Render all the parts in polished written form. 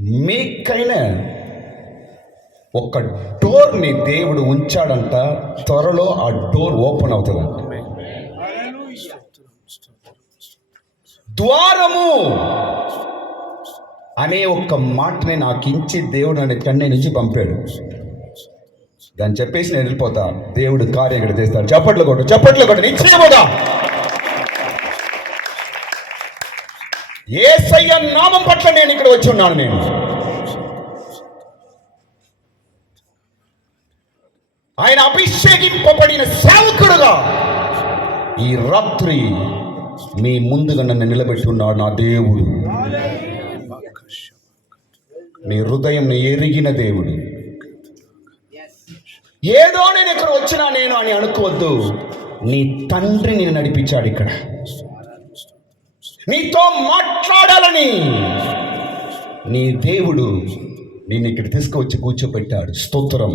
మీకైనా ఒక డోర్ని దేవుడు ఉంచాడంట, త్వరలో ఆ డోర్ ఓపెన్ అవుతుందంట. ద్వారము అనే ఒక్క మాటని నాకు ఇచ్చి దేవుడు నన్ను కన్నే నుంచి పంపాడు. దాన్ని చెప్పేసి నేను వెళ్ళిపోతా. దేవుడు కార్యం ఇక్కడ చేస్తాడు. చప్పట్లు కొట్టు నిశ్చయముగా యేసయ్య నామం పట్ల నేను ఇక్కడ వచ్చి ఉన్నాను. నేను ఆయన అభిషేకింపబడిన సేవకుడుగా ఈ రాత్రి మీ ముందుగా నన్ను నిలబెట్టి ఉన్నాడు నా దేవుడు. నీ హృదయం ఎరిగిన దేవుడు. ఏదో నేను ఇక్కడ వచ్చినా నేను అని అనుకోవద్దు. నీ తండ్రి నేను నడిపించాడు. ఇక్కడ నీతో మాట్లాడాలని నీ దేవుడు నేను ఇక్కడ తీసుకువచ్చి కూర్చోబెట్టాడు. స్తోత్రం.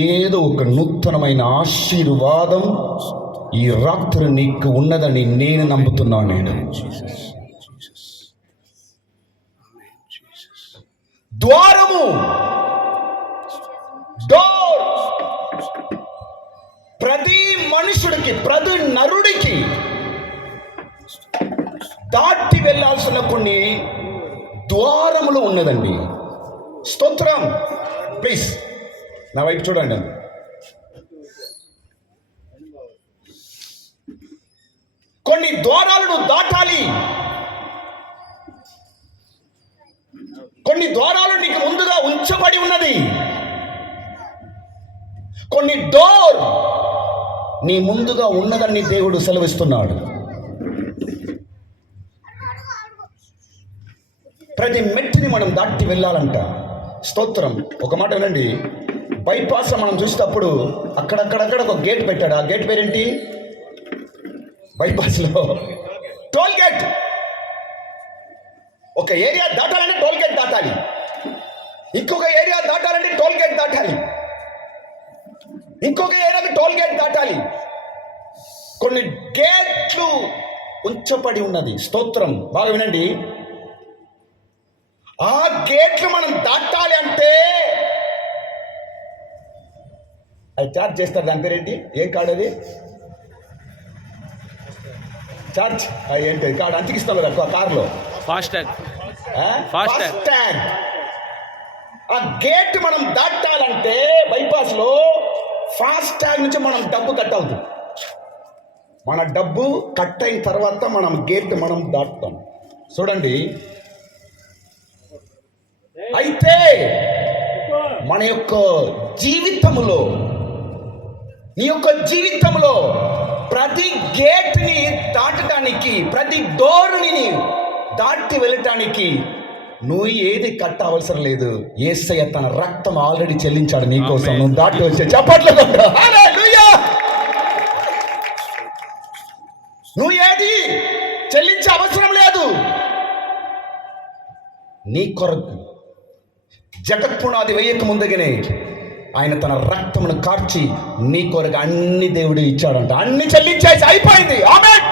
ఏదో ఒక నూతనమైన ఆశీర్వాదం ఈ రాత్రి నీకు ఉన్నదని నేను నమ్ముతున్నాను. నేను ద్వారము, డోర్, ప్రతి మనుషుడికి, ప్రతి నరుడికి దాటి వెళ్ళాల్సిన కొన్ని ద్వారములు ఉన్నదండి. స్తోత్రం. ప్లీజ్ నా వైపు చూడండి. కొన్ని ద్వారాలను దాటాలి. కొన్ని ద్వారాలు నీకు ముందుగా ఉంచబడి ఉన్నది. కొన్ని డోర్ నీ ముందుగా ఉన్నదని దేవుడు సెలవిస్తున్నాడు. ప్రతి మెట్టిని మనం దాటి వెళ్ళాలంట. స్తోత్రం. ఒక మాట వినండి. బైపాస్ మనం చూసేటప్పుడు అక్కడక్కడక్కడ ఒక గేట్ పెట్టాడు. ఆ గేట్ పేరేంటి? బైపాస్లో టోల్ గేట్. ఒక ఏరియా దాటాలంటే టోల్ గేట్ దాటాలి. ఇంకొక ఏరియా దాటాలంటే టోల్ గేట్ దాటాలి. ఇంకొక ఏరియాకి టోల్ గేట్ దాటాలి. కొన్ని గేట్లు ఉంచబడి ఉన్నది. స్తోత్రం. బాగా వినండి. ఆ గేట్లు మనం దాటాలి అంటే అది చార్జ్ చేస్తారు. దాని పేరేంటి? ఏం కార్డు అది? చార్జ్ ఏంటి కార్డు? అంతికిస్తాం కదా కారులో. ఫాస్టాగ్. ఆ గేట్ మనం దాటాలంటే బైపాస్లో ఫాస్టాగ్ నుంచి మనం డబ్బు కట్ అవుతుంది. మన డబ్బు కట్ అయిన తర్వాత మనం గేట్ మనం దాటుతాం. చూడండి. అయితే మన యొక్క జీవితంలో, నీ యొక్క జీవితంలో ప్రతి గేట్ని దాటడానికి, ప్రతి డోర్ని దాటి వెళ్ళటానికి నువ్వు ఏది కట్టవలసిన లేదు. యేసయ్య తన రక్తం ఆల్రెడీ చెల్లించాడు నీకోసం. నువ్వు దాటి వచ్చే. చప్పట్లు కొట్టు. హల్లెలూయా. నువ్వు ఏది చెల్లించే అవసరం లేదు. నీ కొరకు జగత్పునాది వేయక ముందుగానే ఆయన తన రక్తమును కార్చి నీ కొరకు అన్ని దేవుడు ఇచ్చాడంట. అన్ని చెల్లించేసి అయిపోయింది. ఆమేన్.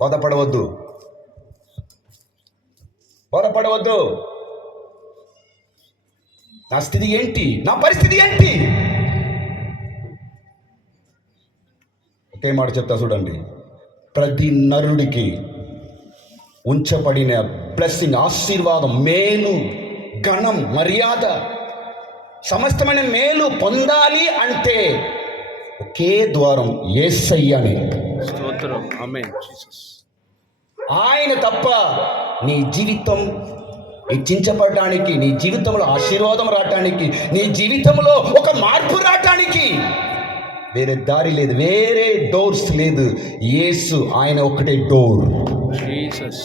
బాధపడవద్దు. నా స్థితి ఏంటి? నా పరిస్థితి ఏంటి? ఒకే మాట చెప్తా చూడండి. ప్రతి నరుడికి ఉంచబడిన బ్లెస్సింగ్, ఆశీర్వాదం, మేలు, ఘనం, మర్యాద, సమస్తమైన మేలు పొందాలి అంటే ఒకే ద్వారం, యేసయ్యనే. స్తోత్రం. ఆమేన్. జీసస్. ఆయన తప్ప నీ జీవితం హెచ్చించబడటానికి, నీ జీవితంలో ఆశీర్వాదం రావటానికి, నీ జీవితంలో ఒక మార్పు రావటానికి వేరే దారి లేదు. వేరే డోర్స్ లేదు. యేసు ఆయన ఒకటే డోర్. జీసస్.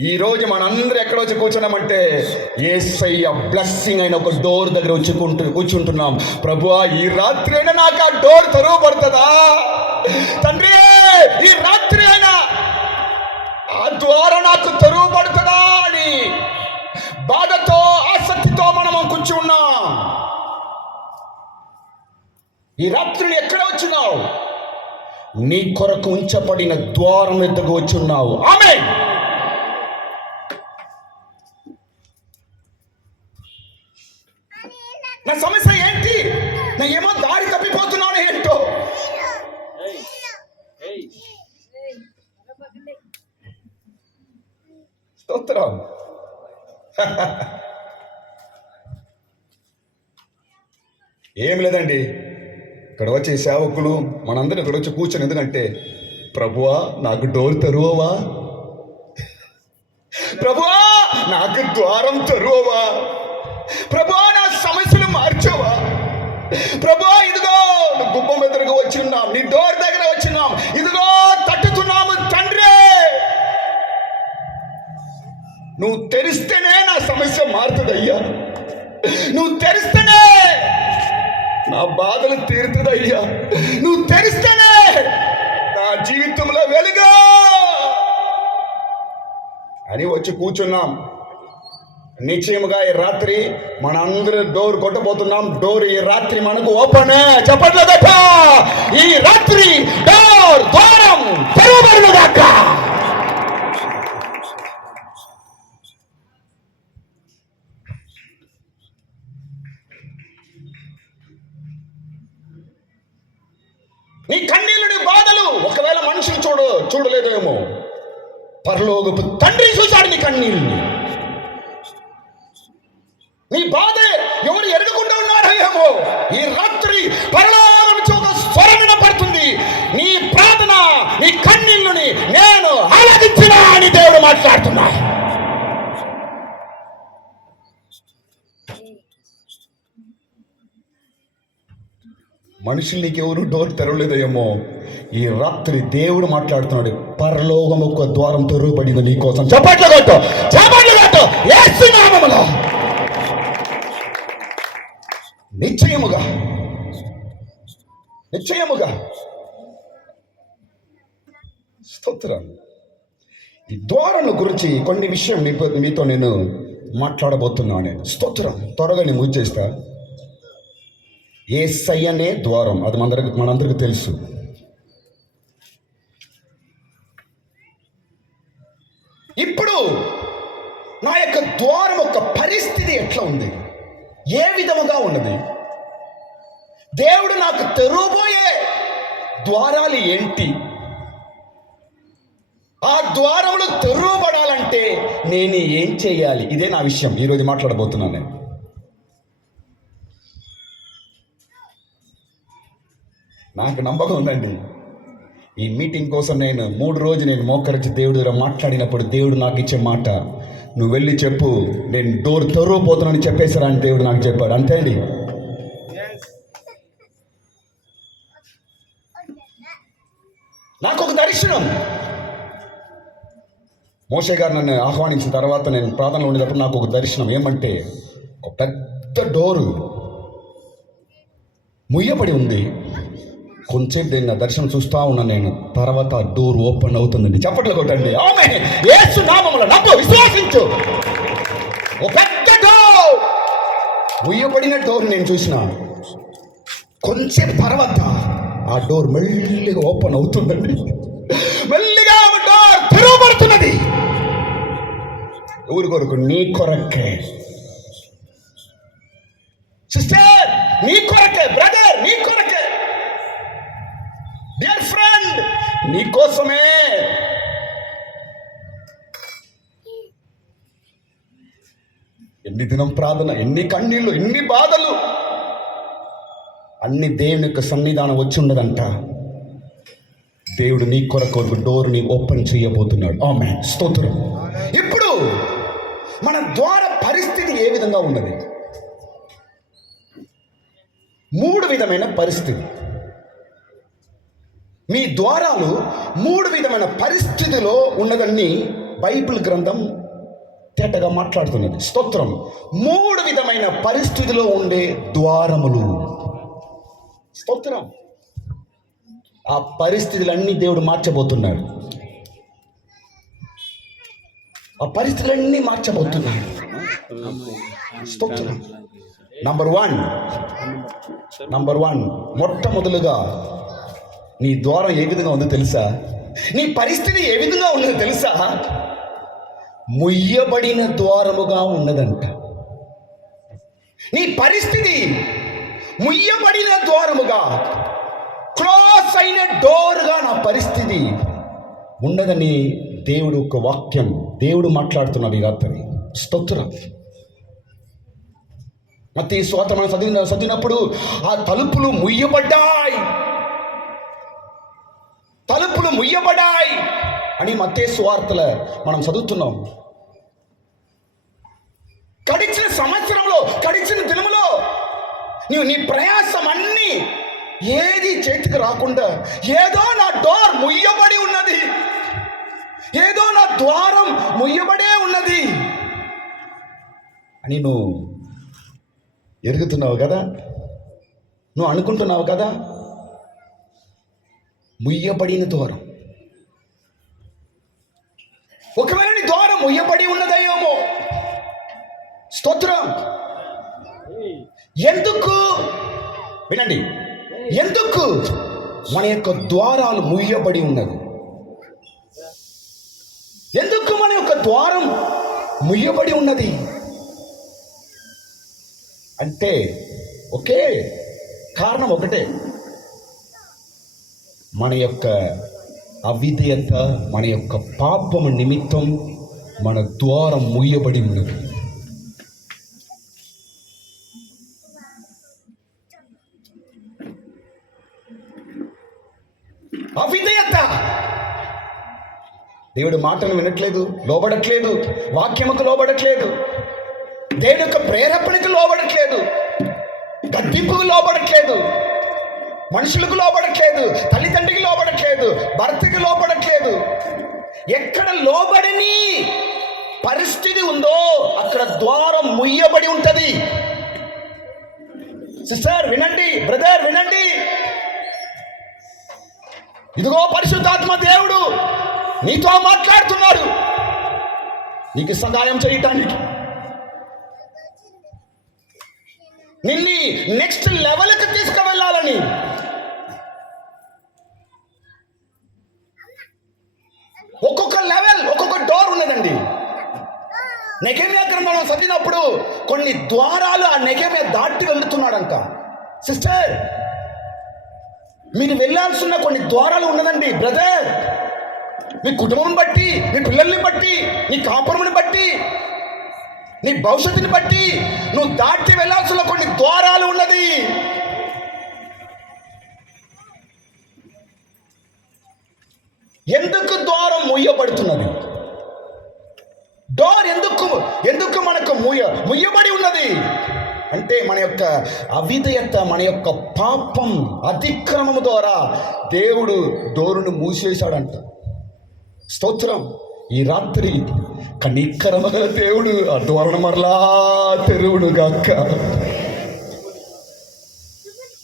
ఈ రోజు మనందరూ ఎక్కడ వచ్చి కూర్చున్నామంటే యేసయ్య బ్లెస్సింగ్ అయిన ఒక డోర్ దగ్గర వచ్చి కూర్చుంటున్నాం. ప్రభువా, ఈ రాత్రి అయినా నాకు ఆ డోర్ తెరవబడుతుందా? తండ్రి, ఈ రాత్రి అయినా ఆ ద్వారా నాకు తెరవబడుతుందా అని బాధతో, ఆసక్తితో మనం కూర్చున్నాం. ఈ రాత్రిని ఎక్కడ వచ్చినావు? నీ కొరకు ఉంచబడిన ద్వారం ఎద్దకు వచ్చి ఉన్నావు. ఆమేన్. నా సమస్య ఏంటి? నా ఏమో దారి తప్పిపోతున్నాను ఏంటో. స్తోత్రం. ఏం లేదండి, ఇక్కడ వచ్చే సేవకులు మనందరం ఇక్కడ వచ్చి కూర్చొని, ఎందుకంటే ప్రభువా నాకు డోర్ తెరువవా, ప్రభువా నాకు ద్వారం తెరువవా, ప్రభువా నా సమస్యలు మార్చవా, ప్రభువా ఇదిగో గుమ్మం ఎదురుగా వచ్చి ఉన్నాం, నీ డోర్ దగ్గర వచ్చినాం, ఇదిగో తట్టుతున్నాము తండ్రి, నువ్వు తెరిస్తేనే నా సమస్య మారుతుందయ్యా, నువ్వు తెరిస్తేనే నా బాధలు తీరుతుందయ్యా, నువ్వు తెరిస్తేనే నా జీవితంలో వెలుగా అని వచ్చి కూర్చున్నాం. నిశ్చయముగా ఈ రాత్రి మన అందరూ డోర్ కొట్టబోతున్నాం. డోర్ ఈ రాత్రి మనకు ఓపెన్. చెప్పట్ల గట్ట ఈ రాత్రి డోర్ ద్వారం తెరవబడును గాక. నీ కన్నీళ్ళు, నీ బాధలు ఒకవేళ మనుషులు చూడలేదేమో, పరలోకపు తండ్రి చూశాడు నీ కన్నీళ్ళని. నీ బాధ ఎవరు ఎరగకుండా ఉన్నారో ఏమో, ఈ రాత్రి పరలోకం నుంచి ఒక స్వరం వినపడుతుంది. నీ ప్రార్థన, నీ కన్నీళ్ళని నేను ఆలకించినా అని దేవుడు మాట్లాడుతున్నా. మనుషులు నీకెవరు డోర్ తెరవలేదేమో, ఈ రాత్రి దేవుడు మాట్లాడుతున్నాడు. పరలోకం ఒక ద్వారం తెరవబడింది నీ కోసం. చప్పట్లు కొట్టు, చప్పట్లు కొట్టు యేసు నామములో. నిశ్చయముగా నిశ్చయముగా స్తోత్రం. ఈ ద్వారం గురించి కొన్ని విషయం మీతో నేను మాట్లాడబోతున్నాను. స్తోత్రం. త్వరగా నేను ముగిచేస్తా. యేసయ్యనే ద్వారం, అది మనందరికి తెలుసు. ఇప్పుడు నా యొక్క ద్వారం యొక్క పరిస్థితి ఎట్లా ఉంది, ఏ విధముగా ఉన్నది, దేవుడు నాకు తెరవబోయే ద్వారాలు ఏంటి, ఆ ద్వారములు తెరవబడాలంటే నేను ఏం చేయాలి, ఇదే నా విషయం ఈరోజు మాట్లాడబోతున్నాను నేను. నాకు నమ్మకం ఉందండి, ఈ మీటింగ్ కోసం నేను 3 రోజులు నేను మోకరించి దేవుడి దగ్గర మాట్లాడినప్పుడు దేవుడు నాకు ఇచ్చే మాట, నువ్వు వెళ్ళి చెప్పు నేను డోర్ తెరవబోతున్నానని చెప్పేశారా అని దేవుడు నాకు చెప్పాడు. అంతే అండి. నాకు ఒక దర్శనం. మోషే గారు నన్ను ఆహ్వానించిన తర్వాత నేను ప్రార్థనలో ఉండేటప్పుడు నాకు ఒక దర్శనం. ఏమంటే ఒక పెద్ద డోరు ముయ్యబడి ఉంది. కొంచెం దీన్ని దర్శనం చూస్తా ఉన్నాను నేను. తర్వాత డోర్ ఓపెన్ అవుతుందండి. చప్పట్లు కొట్టండి. ఆమేన్. యేసు నామములో నమ్ము, విశ్వాసించు. ఒక పెద్ద డోర్, ముయ్యబడిన డోర్ నేను చూసిన. కొంచెం తర్వాత ఆ డోర్ మెల్లిగా ఓపెన్ అవుతుందండి. మెల్లిగా డోర్ తెరవబడుతున్నది. ఎవరి కొరకు? నీ కొరకే సిస్టర్, నీ కొరకే బ్రదర్, నీ కొరకే డియర్ ఫ్రెండ్, నీ కోసమే. ఎన్ని దినం ప్రార్థన, ఎన్ని కన్నీళ్ళు, ఎన్ని బాధలు, అన్ని దేవుని యొక్క సన్నిధానం వచ్చి ఉండదంట. దేవుడు నీ కొరకు డోర్ని ఓపెన్ చేయబోతున్నాడు. ఆమేన్. స్తోత్రం. ఇప్పుడు మన ద్వార పరిస్థితి ఏ విధంగా ఉన్నది? 3 విధమైన పరిస్థితి. మీ ద్వారాలు 3 విధమైన పరిస్థితిలో ఉన్నదని బైబిల్ గ్రంథం తేటగా మాట్లాడుతున్నది. స్తోత్రం. 3 విధమైన పరిస్థితిలో ఉండే ద్వారములు. స్తోత్రం. ఆ పరిస్థితులన్నీ దేవుడు మార్చబోతున్నాడు. ఆ పరిస్థితులన్నీ మార్చబోతున్నాడు. స్తోత్రం. నంబర్ 1 మొట్టమొదలుగా నీ ద్వారం ఏ విధంగా ఉందో తెలుసా? నీ పరిస్థితి ఏ విధంగా ఉన్నదో తెలుసా? ముయ్యబడిన ద్వారముగా ఉన్నదంట. నీ పరిస్థితి ముయ్యబడిన ద్వారముగా, క్లోజ్ అయిన డోర్గా నా పరిస్థితి ఉండదని దేవుడు ఒక వాక్యం, దేవుడు మాట్లాడుతున్నాడు ఈ రాత్రి. స్తోత్రం. మత్తయి సువార్త మనం చదివినప్పుడు ఆ తలుపులు ముయ్యబడ్డాయి, తలుపులు ముయ్యబడ్డాయి అని మత్తయి సువార్తల మనం చదువుతున్నాం. గడిచిన సంవత్సరంలో, గడిచిన దినములో నీవు నీ ప్రయాసం అన్నీ ఏది చేతికి రాకుండా, ఏదో నా డోర్ ముయ్యబడి ఉన్నది, ఏదో నా ద్వారం ముయ్యబడే ఉన్నది అని నువ్వు ఎరుగుతున్నావు కదా, నువ్వు అనుకుంటున్నావు కదా. ముయ్యబడిన ద్వారం, ఒకవేళ నీ ద్వారం ముయ్యబడి ఉన్నదయ్యేమో. స్తోత్రం. ఎందుకు వినండి, ఎందుకు మన యొక్క ద్వారాలు ముయ్యబడి ఉన్నది? ఎందుకు మన యొక్క ద్వారం ముయ్యబడి ఉన్నది అంటే ఒకే కారణం, ఒకటే. మన యొక్క అవిధేయత, మన యొక్క పాపము నిమిత్తం మన ద్వారం ముయ్యబడి ఉన్నది. అవిధేయత. దేవుడి మాటను వినట్లేదు, లోబడట్లేదు, వాక్యముకు లోబడట్లేదు, దేవుడి యొక్క ప్రేరేపణకు లోబడట్లేదు, గద్దింపుకు లోబడట్లేదు, మనుషులకు లోబడట్లేదు, తల్లిదండ్రికి లోబడట్లేదు, భర్తకి లోబడట్లేదు. ఎక్కడ లోబడిని పరిస్థితి ఉందో అక్కడ ద్వారం ముయ్యబడి ఉంటది. సిస్టర్ వినండి, బ్రదర్ వినండి. ఇదిగో పరిశుద్ధాత్మ దేవుడు నీతో మాట్లాడుతున్నాడు, నీకు సహాయం చేయటానికి, నిన్ని నెక్స్ట్ లెవెల్కి తీసుకువెళ్ళాలని. ఒక్కొక్క లెవెల్, ఒక్కొక్క డోర్ ఉన్నదండి. నెహెమ్యా గ్రంథంలో చదివినప్పుడు కొన్ని ద్వారాలు ఆ నెహెమ్యా దాటి వెళ్తున్నాడంట. సిస్టర్, మీరు వెళ్ళాల్సిన కొన్ని ద్వారాలు ఉన్నదండి బ్రదర్. మీ కుటుంబం బట్టి, మీ పిల్లల్ని బట్టి, నీ కాపురముని బట్టి, నీ భవిష్యత్తుని బట్టి నువ్వు దాటి వెళ్ళాల్సిన కొన్ని ద్వారాలు ఉన్నది. ఎందుకు ద్వారం ముయ్యబడుతున్నది? డోర్ ఎందుకు మనకు ముయ్యబడి ఉన్నది అంటే మన యొక్క అవిధేయత, మన యొక్క పాపం, అతిక్రమము ద్వారా దేవుడు డోరును మూసేశాడంట. స్తోత్రం. ఈ రాత్రి కనికరమగల దేవుడు ఆ డోరును మరలా తెరువును గాక.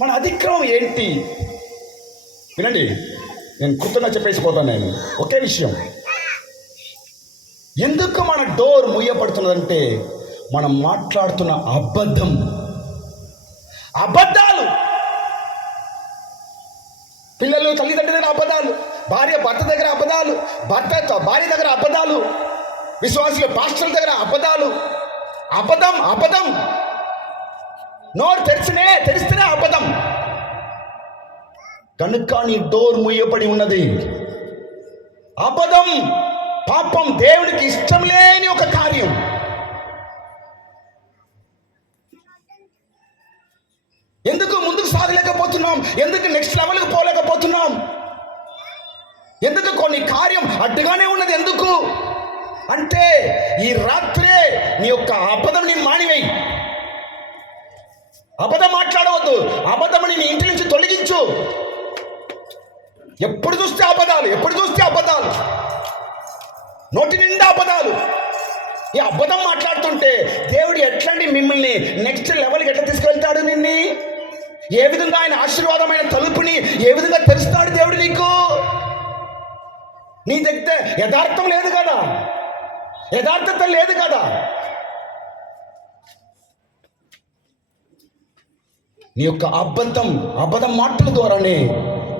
మన అతిక్రమం ఏంటి వినండి, నేను కృతంగా చెప్పేసిపోతాను. నేను ఒకే విషయం, ఎందుకు మన డోర్ ముయ్యబడుతున్నదంటే మనం మాట్లాడుతున్న అబద్ధాలు. పిల్లలు తల్లిదండ్రుల దగ్గర అబద్ధాలు, భార్య భర్త దగ్గర అబద్ధాలు, భర్త భార్య దగ్గర అబద్ధాలు, విశ్వాసుల పాస్టర్ల దగ్గర అబద్ధాలు. అబద్ధం నోరు తెరిస్తేనే అబద్ధం. కనుక నీ డోర్ ముయ్యబడి ఉన్నది. అబద్ధం, పాపం దేవుడికి ఇష్టం లేని ఒక కార్యం. ఎందుకు ముందుకు సాగలేకపోతున్నాం? ఎందుకు నెక్స్ట్ లెవెల్కి పోలేకపోతున్నాం? ఎందుకు కొన్ని కార్యం అడ్డుగానే ఉన్నది? ఎందుకు అంటే ఈ రాత్రే నీ యొక్క అబద్ధం నీ మానివేయి. అబద్ధం మాట్లాడవద్దు. అబద్ధమని నీ ఇంటి నుంచి తొలగించు. ఎప్పుడు చూస్తే అబద్ధాలు, నోటి నిండా అబద్ధాలు. ఈ అబద్ధం మాట్లాడుతుంటే దేవుడు ఎట్లండి మిమ్మల్ని నెక్స్ట్ లెవెల్కి ఎట్లా తీసుకెళ్తాడు? నిన్ని ఏ విధంగా ఆయన ఆశీర్వాదమైన తలుపుని ఏ విధంగా తెరుస్తాడు దేవుడు నీకు? నీ దగ్గర యథార్థం లేదు కదా, యథార్థత లేదు కదా. నీ యొక్క అబద్ధం మాటల ద్వారానే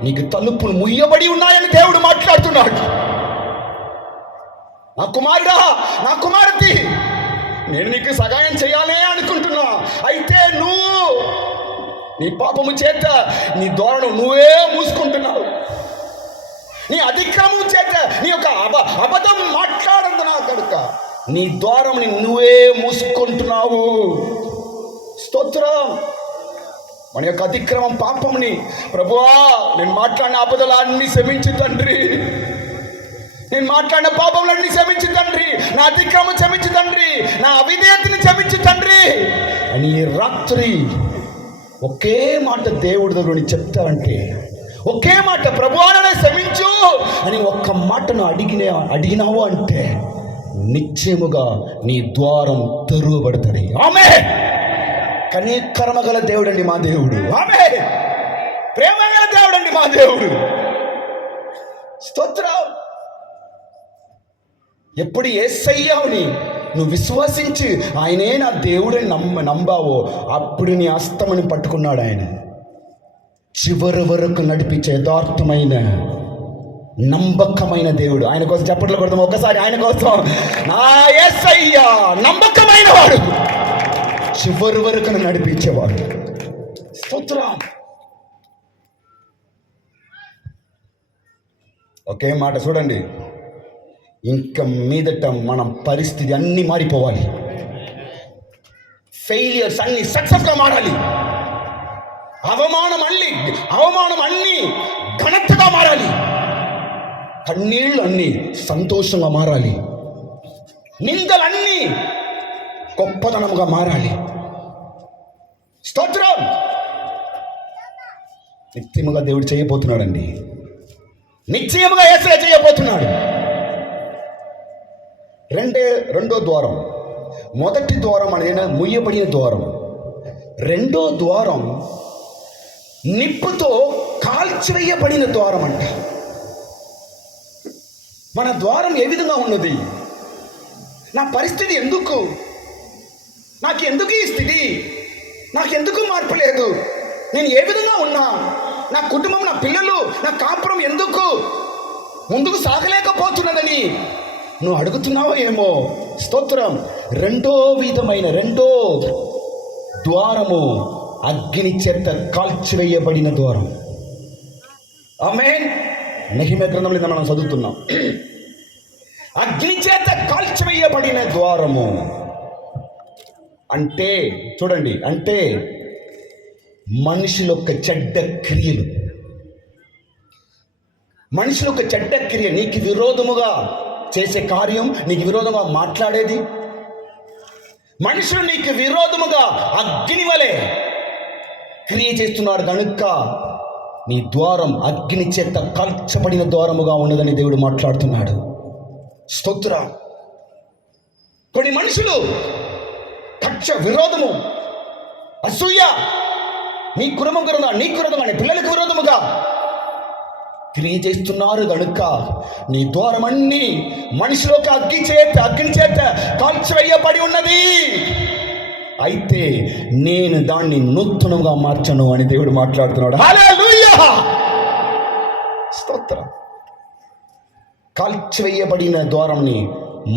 నీకు తలుపులు ముయ్యబడి ఉన్నాయని దేవుడు మాట్లాడుతున్నాడు. నా కుమారుడా, నా కుమార్తె, నేను నీకు సహాయం చేయాలే అనుకుంటున్నా. అయితే నువ్వు నీ పాపము చేత నీ ద్వారం నువ్వే మూసుకుంటున్నావు. నీ అతిక్రమం చేత నీ యొక్క అబద్ధం మాట్లాడందున కనుక నీ ద్వారం నువ్వే మూసుకుంటున్నావు. స్తోత్రం. మన యొక్క అతిక్రమం పాపంని ప్రభువా నేను మాట్లాడిన అబద్ధాలన్నీ క్షమించు తండ్రి, నేను మాట్లాడిన పాపములన్నీ క్షమించు తండ్రి, నా అతిక్రమం క్షమించు తండ్రి, నా అవిధేయతని క్షమించు తండ్రి అని ఈ రాత్రి ఒకే మాట దేవుడి దగ్గర చెప్తారంటే, ఒకే మాట ప్రభువా నన్ను క్షమించు అని ఒక్క మాటను అడిగినావు అంటే నిశ్చయముగా నీ ద్వారం తెరువబడుతుంది. ఆమేన్. కనికరమ గల దేవుడు అండి మా దేవుడు. ఆమేన్. ప్రేమ గల దేవుడు అండి మా దేవుడు. స్తోత్రం. ఎప్పుడు యేసయ్యని నువ్వు విశ్వసించి ఆయనే నా దేవుడని నమ్మావో అప్పుడు నీ హస్తముని పట్టుకున్నాడు ఆయన. చివరి వరకు నడిపించే యథార్థమైన నమ్మకమైన దేవుడు. ఆయన కోసం చప్పట్లు కొడతాం ఒకసారి. ఆయన కోసం నా యేసయ్య నమ్మకమైన వాడు, చివరి వరకు నడిపించేవాడు. స్తోత్రం. ఒకే మాట చూడండి, ఇంకా మీదట మనం పరిస్థితి అన్నీ మారిపోవాలి. ఫెయిలియర్స్ అన్ని సక్సెస్గా మారాలి. అవమానం అన్ని ఘనతగా మారాలి. కన్నీళ్ళు అన్నీ సంతోషంగా మారాలి. నిందలన్నీ గొప్పతనంగా మారాలి. స్తోత్రం. నిత్యముగా దేవుడు చేయబోతున్నాడండి. నిశ్చయముగా యేసయ్య చేయబోతున్నాడు. రెండో ద్వారం. మొదటి ద్వారం అనేది ముయ్యబడిన ద్వారం. రెండో ద్వారం నిప్పుతో కాల్చివేయబడిన ద్వారం అంట. మన ద్వారం ఏ విధంగా ఉన్నది? నా పరిస్థితి ఎందుకు, నాకెందుకు ఈ స్థితి, నాకెందుకు మార్పు లేదు, నేను ఏ విధంగా ఉన్నా, నా కుటుంబం, నా పిల్లలు, నా కాపురం ఎందుకు ముందుకు సాగలేకపోతున్నదని నువ్వు అడుగుతున్నావో ఏమో. స్తోత్రం. రెండో ద్వారము అగ్ని చేత కాల్చివేయబడిన ద్వారం. ఆమేన్. నెహెమ్యా గ్రంథంలో మనం చదువుతున్నాం. అగ్ని చేత కాల్చివేయబడిన ద్వారము అంటే చూడండి, అంటే మనుషుల యొక్క చెడ్డ క్రియలు, మనుషుల యొక్క చెడ్డ క్రియ, నీకు విరోధముగా చేసే కార్యం, నీకు విరోధంగా మాట్లాడేది, మనుషులు నీకు విరోధముగా అగ్ని వలె క్రియ చేస్తున్నారు కనుక నీ ద్వారం అగ్ని చేత కాల్చబడిన ద్వారముగా ఉన్నదని దేవుడు మాట్లాడుతున్నాడు. స్తోత్రం. కొన్ని మనుషులు కక్ష, విరోధము, అసూయ, నీ కుటుంబం విరోధంగా, నీ విరోధంగా, నీ పిల్లలకు విరోధముగా క్రియ చేస్తున్నారు కనుక నీ ద్వారమన్నీ మనిషిలోకి అగ్ని చేత కాల్చివేయబడి ఉన్నది. అయితే నేను దాన్ని నూతనంగా మార్చను అని దేవుడు మాట్లాడుతున్నాడు. హల్లెలూయా. స్తోత్రం. కాల్చివేయబడిన ద్వారంని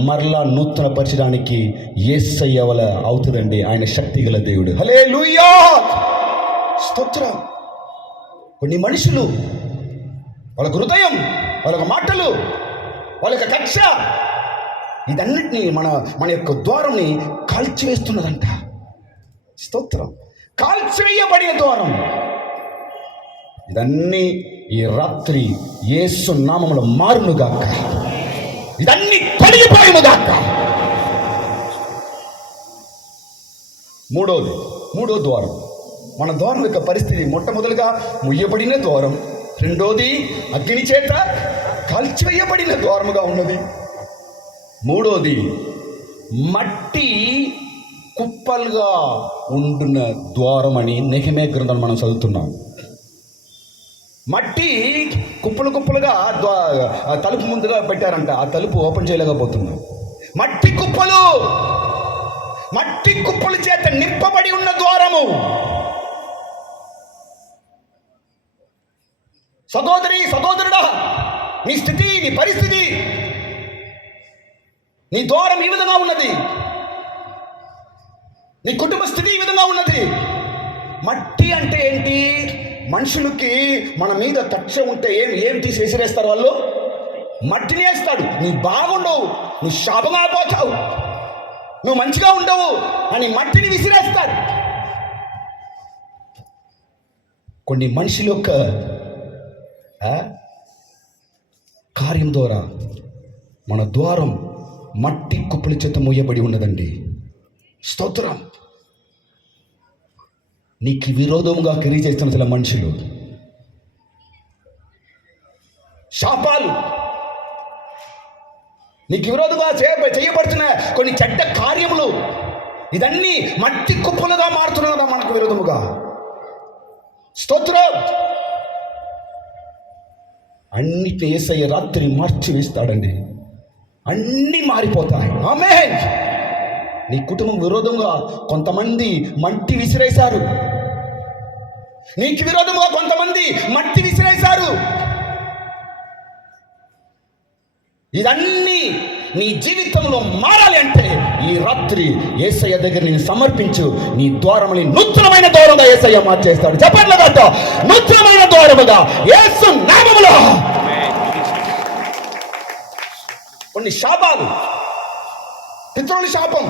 మరలా నూతన పరచడానికి యేసయ్య వల్ల అవుతుందండి. ఆయన శక్తి గల దేవుడు. హల్లెలూయా. స్తోత్రం. కొన్ని మనుషులు వాళ్ళ హృదయం, వాళ్ళ మాటలు, వాళ్ళ యొక్క కక్ష, ఇదన్నిటినీ మన యొక్క ద్వారంని కాల్చివేస్తున్నదంట. స్తోత్రం. కాల్చివేయబడిన ద్వారం. ఇదన్నీ ఈ రాత్రి యేసు నామములో మారునుగాక. ఇదన్నీ తొలగిపోయినుగాక. మూడో ద్వారం. మన ద్వారం యొక్క పరిస్థితి మొట్టమొదలుగా ముయ్యబడిన ద్వారం, రెండోది అగ్ని చేత కాల్చివేయబడిన ద్వారముగా ఉన్నది, మూడోది మట్టి కుప్పలుగా ఉండున్న ద్వారం అని నెహెమ్యా గ్రంథం మనం చదువుతున్నాం. మట్టి కుప్పలుగా తలుపు ముందుగా పెట్టారంట. ఆ తలుపు ఓపెన్ చేయలేకపోతున్నాం. మట్టి కుప్పల చేత నింపబడి ఉన్న ద్వారము. సహోదరుడా, నీ స్థితి, నీ పరిస్థితి, నీ ద్వారం ఈ విధంగా ఉన్నది. నీ కుటుంబ స్థితి ఈ విధంగా ఉన్నది. మట్టి అంటే ఏంటి? మనుషులకి మన మీద కక్ష ఉంటే ఏం తీసి విసిరేస్తారు వాళ్ళు? మట్టిని వేస్తాడు. నీ బాగుండవు, నువ్వు శాపంగా పోతావు, నువ్వు మంచిగా ఉండవు అని మట్టిని విసిరేస్తారు. కొన్ని మనుషుల యొక్క కార్యం ద్వారా మన ద్వారం మట్టి కుప్పల చేత మూయబడి ఉన్నదండి. స్తోత్రం. నీకు విరోధంగా క్రియ చేస్తున్న చిల మనుషులు, శాపాలు, నీకు విరోధంగా చేయబడుతున్న కొన్ని చెడ్డ కార్యములు, ఇదన్నీ మట్టి కుప్పలుగా మారుతున్నదా మనకు విరోధముగా. స్తోత్రం. అన్నిటిని యేసయ్య రాత్రి మార్చి వేస్తాడండి. అన్నీ మారిపోతాయి. ఆమేన్. నీ కుటుంబం విరోధంగా కొంతమంది మట్టి విసిరేశారు, నీకు విరోధంగా కొంతమంది మట్టి విసిరేశారు. ఇదన్నీ నీ జీవితంలో మారాలి అంటే ఈ రాత్రి యేసయ్య దగ్గర నేను సమర్పించు. నీ ద్వారముని నూతనమైన ద్వారముగా యేసయ్య మార్చేస్తాడు. చెప్పండి కదా, నూతనమైన ద్వారముగా యేసు నామములో. కొన్ని శాపాలు, పితరుల శాపం,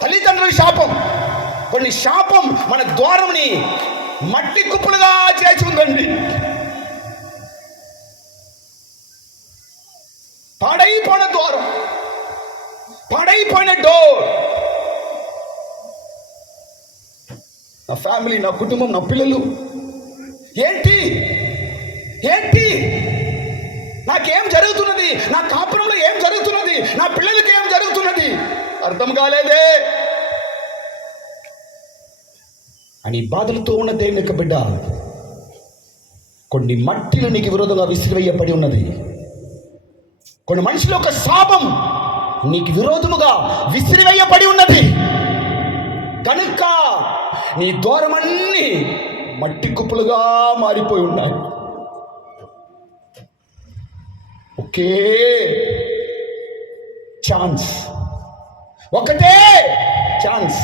తల్లిదండ్రుల శాపం, కొన్ని శాపం మన ద్వారంని మట్టి కుప్పలుగా చేసి ఉందండి. పాడైపోయిన ద్వారం, పాడైపోయిన డోర్. నా ఫ్యామిలీ, నా కుటుంబం, నా పిల్లలు ఏంటి ఏంటి నాకేం జరుగుతున్నది, నా కాపురంలో ఏం జరుగుతున్నది, నా పిల్లలకి ఏం జరుగుతున్నది అర్థం కాలేదే అని బాధలతో ఉన్న దేవుని యొక్క బిడ్డ, కొన్ని మట్టిలు నీకు విరోధంగా విసిరివేయబడి ఉన్నది. కొన్ని మనుషుల యొక్క శాపం నీకు విరోధముగా విసిరివేయబడి ఉన్నది. కనుక నీ ద్వారమన్నీ మట్టి కుప్పలుగా మారిపోయి ఉన్నాయి. ఒకే ఛాన్స్, ఒకటే ఛాన్స్.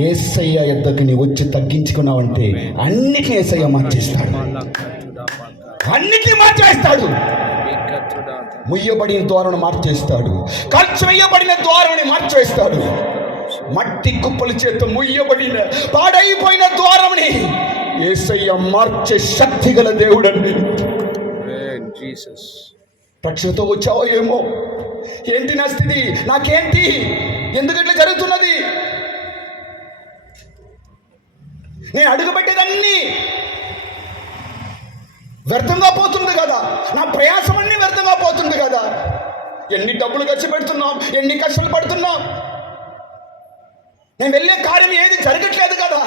యేసయ్య యొద్దకు నీ వచ్చి తగ్గించుకున్నావంటే అన్నిటిని యేసయ్య మార్చేస్తాడు, అన్నిటిని మార్చేస్తాడు. ముయ్యబడిన ద్వారాన్ని మార్చేస్తాడు, ఖర్చు వేయబడిన ద్వారాన్ని మార్చేస్తాడు. మట్టి కుప్పల చేత ముయ్యబడిన పాడైపోయిన ద్వారాన్ని యేసయ్య మార్చే శక్తి గల దేవుడండి. రక్షణతో వచ్చావో ఏమో, ఏంటి నా స్థితి, నాకేంటి, ఎందుకు ఇట్లా జరుగుతున్నది, నేను అడుగుపెట్టేదన్నీ వ్యర్థంగా పోతుంది కదా, నా ప్రయాసం అన్నీ వ్యర్థంగా పోతుంది కదా, ఎన్ని డబ్బులు ఖర్చు పెడుతున్నాం, ఎన్ని కష్టాలు పడుతున్నాం, నేను వెళ్ళే కార్యం ఏది జరగట్లేదు కదా,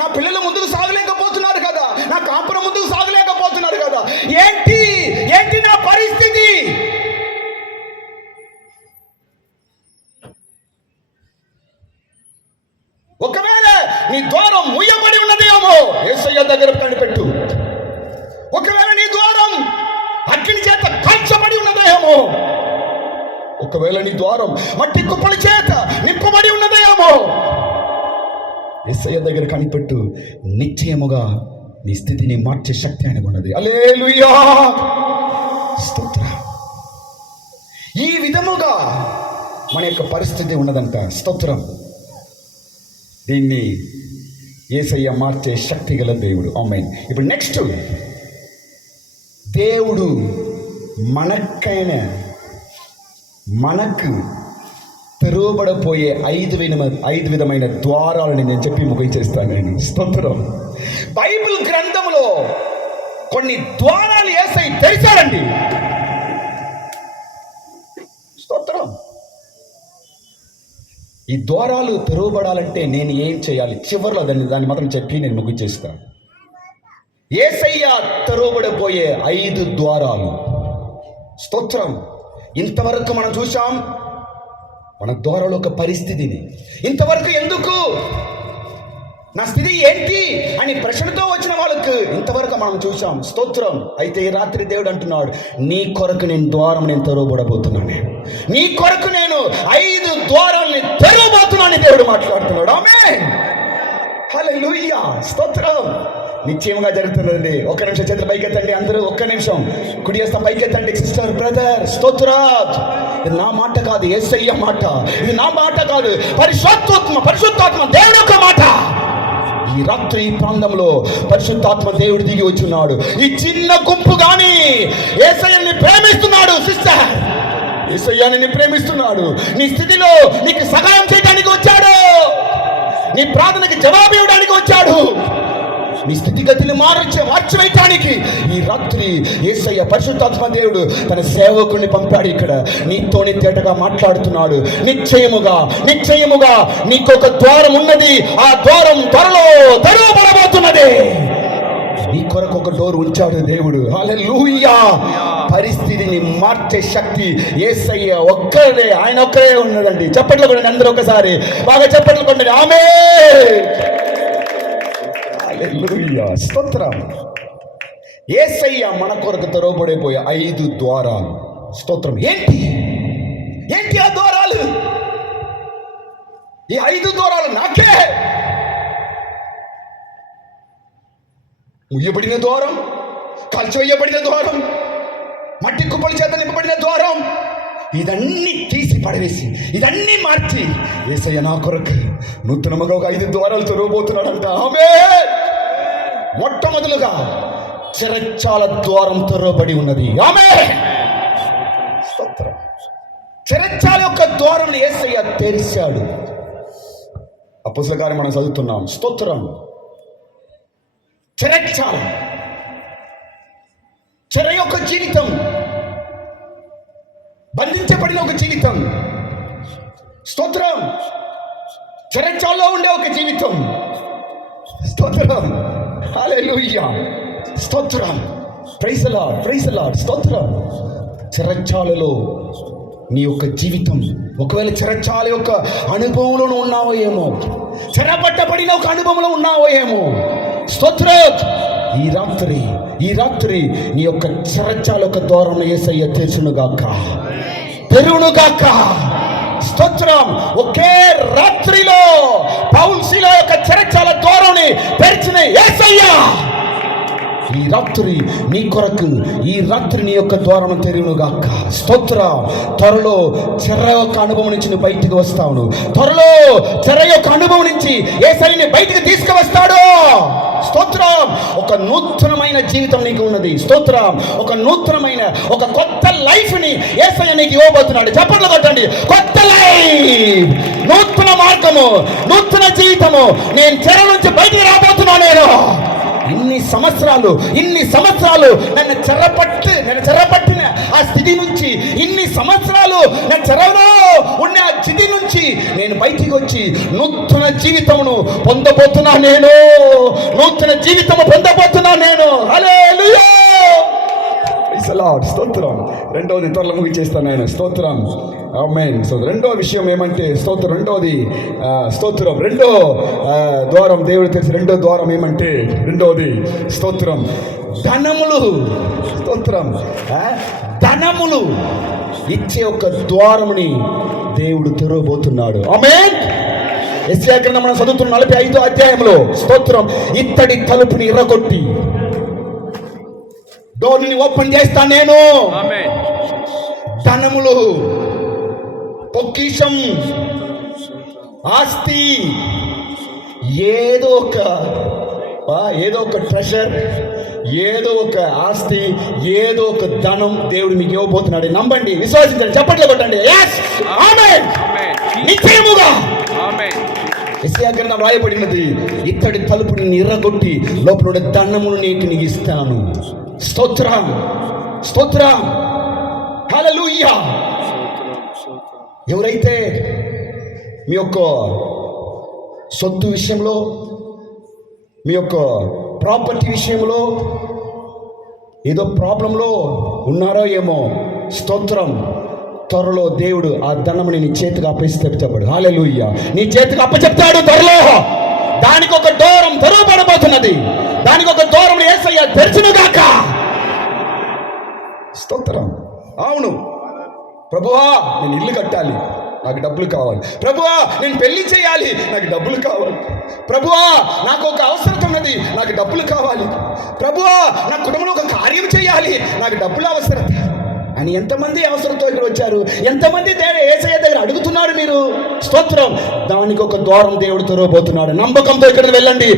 నా పిల్లలు ముందుకు సాగలేకపోతున్నారు కదా, నా కాపురం ముందుకు సాగలేకపోతున్నారు కదా, ఏంటి ఏంటి నా పరిస్థితి. ఒకవేళ నీ ద్వారం ముయ్యబడి ఉన్నదేమో యేసయ్య దగ్గర కనిపెట్టు. ఒకవేళ నీ ద్వారం అగ్ని చేత కాల్చబడి ఉన్నదేమో, ఒకవేళ నీ ద్వారం మట్టి కుప్పల చేత నింపబడి ఉన్నదేమో, యేసయ్య దగ్గర కనిపెట్టు. నిశ్చయముగా నీ స్థితిని మార్చే శక్తి ఆయన ఉన్నది. హల్లెలూయా, స్తోత్రం. ఈ విధముగా మన యొక్క పరిస్థితి ఉన్నదంట. స్తోత్రం. దీన్ని యేసయ్య మార్చే శక్తి గల దేవుడు. ఆమేన్. ఇప్పుడు నెక్స్ట్, దేవుడు మనకు తెరవబడపోయే ఐదు విధమైన ద్వారాలని నేను చెప్పి ముగించేస్తాను నేను. స్తోత్రం. బైబిల్ గ్రంథంలో కొన్ని ద్వారాలు యేసయ్య తెరిచాడండి. స్తోత్రం. ఈ ద్వారాలు తెరవబడాలంటే నేను ఏం చేయాలి, చివరిలో దాన్ని మాత్రం చెప్పి నేను ముగించేస్తాను. యేసయ్య తెరవబడబోయే 5 ద్వారాలు. స్తోత్రం. ఇంతవరకు మనం చూసాం మన ద్వారాల యొక్క పరిస్థితిని. ఇంతవరకు ఎందుకు నా స్థితి ఏంటి అని ప్రశ్నతో వచ్చిన వాళ్ళకు ఇంతవరకు మనం చూసాం. స్తోత్రం. అయితే ఈ రాత్రి దేవుడు అంటున్నాడు, నీ కొరకు నేను ద్వారం తెరవబడబోతున్నాను, నీ కొరకు నేను 5 ద్వారాలని తెరవబోతున్నాను దేవుడు మాట్లాడుతున్నాడు. ఆమేన్, హల్లెలూయా, స్తోత్రం. నిశ్చయముగా జరుగుతున్నది. ఒక్క నిమిషం చేతులు పైకెత్తండి అందరూ, ఒక్క నిమిషం కుడి చేస్తాం, పైకెత్తండి సిస్టర్, బ్రదర్. స్తోత్రాత్. ఇది నా మాట కాదు, యేసయ్య మాట. ఇది నా మాట కాదు, పరిశుద్ధాత్మ దేవుని యొక్క మాట. ఈ రాత్రి ఈ ప్రాంతంలో పరిశుద్ధాత్మ దేవుడు దిగి వచ్చున్నాడు. ఈ చిన్న గుంపు గాని యేసయ్యని ప్రేమిస్తున్నాడు. సిస్టర్, యేసయ్యని ప్రేమిస్తున్నాడు. నీ స్థితిలో నీకు సహాయం చేయడానికి వచ్చాడు, నీ ప్రార్థనకి జవాబు ఇవ్వడానికి వచ్చాడు, నీ స్థితిగతిని మార్చివేయటానికి ఈ రాత్రి యేసయ్య పరిశుద్ధాత్మ దేవుడు తన సేవకుని పంపాడు. ఇక్కడ నీతోని తేటగా మాట్లాడుతున్నాడు. నిశ్చయముగా నీకొక ద్వారం ఉన్నది, ఆ ద్వారం త్వరలో తెరవబడబోతున్నది. నీ కొరకు ఒక డోర్ ఉంచాడు దేవుడు. హల్లెలూయా. పరిస్థితిని మార్చే శక్తి యేసయ్య ఒక్కడే, ఆయన ఒక్కడే ఉన్నాడండి. చప్పట్లు కొనండి అందరూ, ఒకసారి బాగా చప్పట్లు కొనండి. ఆమేన్, హల్లెలూయా, స్తోత్రం. యేసయ్య మన కొరకు తెరవబడిపోయే 5 ద్వారాలు. స్తోత్రం. ఏంటి ఆ ద్వారాలు? ఈ 5 ద్వారాలు నాకే. ముయ్యబడిన ద్వారం, కాల్చివేయబడిన ద్వారం, మట్టి కుప్పల చేత నింపబడిన ద్వారం, ఇదన్నీ తీసి పడవేసి ఇదన్నీ మార్చి యేసయ్య నా కొరకు నూతనముగా ఒక 5 ద్వారాలు తెరవబోతున్నాడంట. ఆమేన్. మొట్టమొదలుగా చెరచాల ద్వారం తెరవబడి ఉన్నది. ఆమేన్, స్తోత్రం. చెరచాల యొక్క ద్వారం యేసయ్య తెరిచాడు. అపొస్తలుల కార్యం మనం చదువుతున్నాం. స్తోత్రం. చెరచాల, చెర యొక్క జీవితం, బంధించబడిన ఒక జీవితం. స్తోత్రం. చెరచాలలో ఉండే ఒక జీవితం. స్తోత్రం. హల్లెలూయా, స్తోత్రం. Praise the Lord, praise the Lord, స్తోత్రం. చెరచాలలో నీ యొక్క జీవితం, ఒకవేళ చెరచాల యొక్క అనుభవంలో ఉన్నావో ఏమో, చెరపట్టబడిన ఒక అనుభవంలో ఉన్నావో ఏమో. స్తోత్రం. ఈ రాత్రి నీ యొక్క చెరచాల యొక్క ద్వారం యేసయ్య తెరుచునుగాక. స్తోత్రం. ఒకే రాత్రిలో పౌలు శీల యొక్క చెరచాల ద్వారాన్ని తెరిచిన యేసయ్య ఈ రాత్రి నీ కొరకు, ఈ రాత్రి నీ యొక్క ద్వారం తెరువునుగాక. స్తోత్రం. త్వరలో చెర యొక్క అనుభవం నుంచి నువ్వు బయటికి వస్తావు. త్వరలో చెర యొక్క అనుభవం నుంచి యేసయ్యని బయటికి తీసుకువస్తాడు. స్తోత్రం. ఒక నూతనమైన జీవితం నీకు ఉన్నది. స్తోత్రం. ఒక నూతనమైన, ఒక కొత్త లైఫ్ ని యేసయ్య నీకు ఇవ్వబోతున్నాడు. చప్పట్లు కొట్టండి. కొత్త లైఫ్, నూతన మార్గము, నూతన జీవితము. నేను చెర నుంచి బయటికి రాబోతున్నాను. ఇన్ని సంవత్సరాలు నన్ను చెరపట్టిన ఆ స్థితి నుంచి, ఇన్ని సంవత్సరాలు నేను చెరలో ఉన్న ఆ స్థితి నుంచి నేను బయటికి వచ్చి నూతన జీవితమును పొందబోతున్నా నేను. హల్లెలూయా, ప్రైజ్ ది లార్డ్, స్తోత్రం. రెండవది త్వరలో ముగించేస్తాను నేను. స్తోత్రం. ఆమేన్. సో రెండో విషయం ఏమంటే, స్తోత్రం. రెండో ద్వారం దేవుడు తెలిసి రెండో ద్వారం ఏమంటే, రెండోది స్తోత్రం, ధనములు. స్తోత్రం. ధనములు ఇచ్చే ఒక ద్వారముని దేవుడు తెరవబోతున్నాడు. ఆమేన్. యెషయా గ్రంథం మనం చదువుతున్న 45వ అధ్యాయంలో, స్తోత్రం, ఇత్తడి తలుపుని ఎర్రగొట్టి డోర్ని ఓపెన్ చేస్తాను నేను. ధనములు, పొక్కిషం, ఆస్తి, ఏదో ఒక ట్రెషర్, ఏదో ఒక ఆస్తి, ఏదో ఒక ధనం దేవుడు మీకు ఇవ్వబోతున్నాడు. నమ్మండి, విశ్వసించండి, చప్పట్లు కొట్టండి. నిశ్చయముగా యెషయా గ్రంథం రాయబడినది, ఇత్తడి తలుపుని ఎర్రగొట్టి లోపల ధనమును నీకు ఇస్తాను. స్తోత్రం. హల్లెలూయా. ఎవరైతే మీ యొక్క సొత్తు విషయంలో, మీ యొక్క ప్రాపర్టీ విషయంలో ఏదో ప్రాబ్లంలో ఉన్నారో ఏమో, స్తోత్రం, త్వరలో దేవుడు ఆ ధనముని నీ చేతికి అప్పచెప్తాడు. హల్లెలూయా. నీ చేతికి అప్పచెప్తాడు త్వరలో. దానికి ఒక రాబోతున్నది. దానికి ఒక ద్వారం యేసయ్య తెరచును గాక. స్తోత్రం. అవును ప్రభువా, నేను ఇల్లు కట్టాలి, నాకు డబ్బులు కావాలి. ప్రభువా, నేను పెళ్లి చేయాలి, నాకు డబ్బులు కావాలి. ప్రభువా, నాకు ఒక అవసరం ఉన్నది, నాకు డబ్బులు కావాలి. ప్రభువా, నా కుటుంబంలో ఒక కార్యం చేయాలి, నాకు డబ్బులు అవసరం అని ఎంతమంది అవసరంతో ఇక్కడ వచ్చారు? ఎంతమంది యేసయ్య దగ్గర అడుగుతున్నారు మీరు? స్తోత్రం. దానికి ఒక ద్వారం దేవుడు తెరవబోతున్నాడు. నమ్మకంతో ఇక్కడ వెళ్ళండి.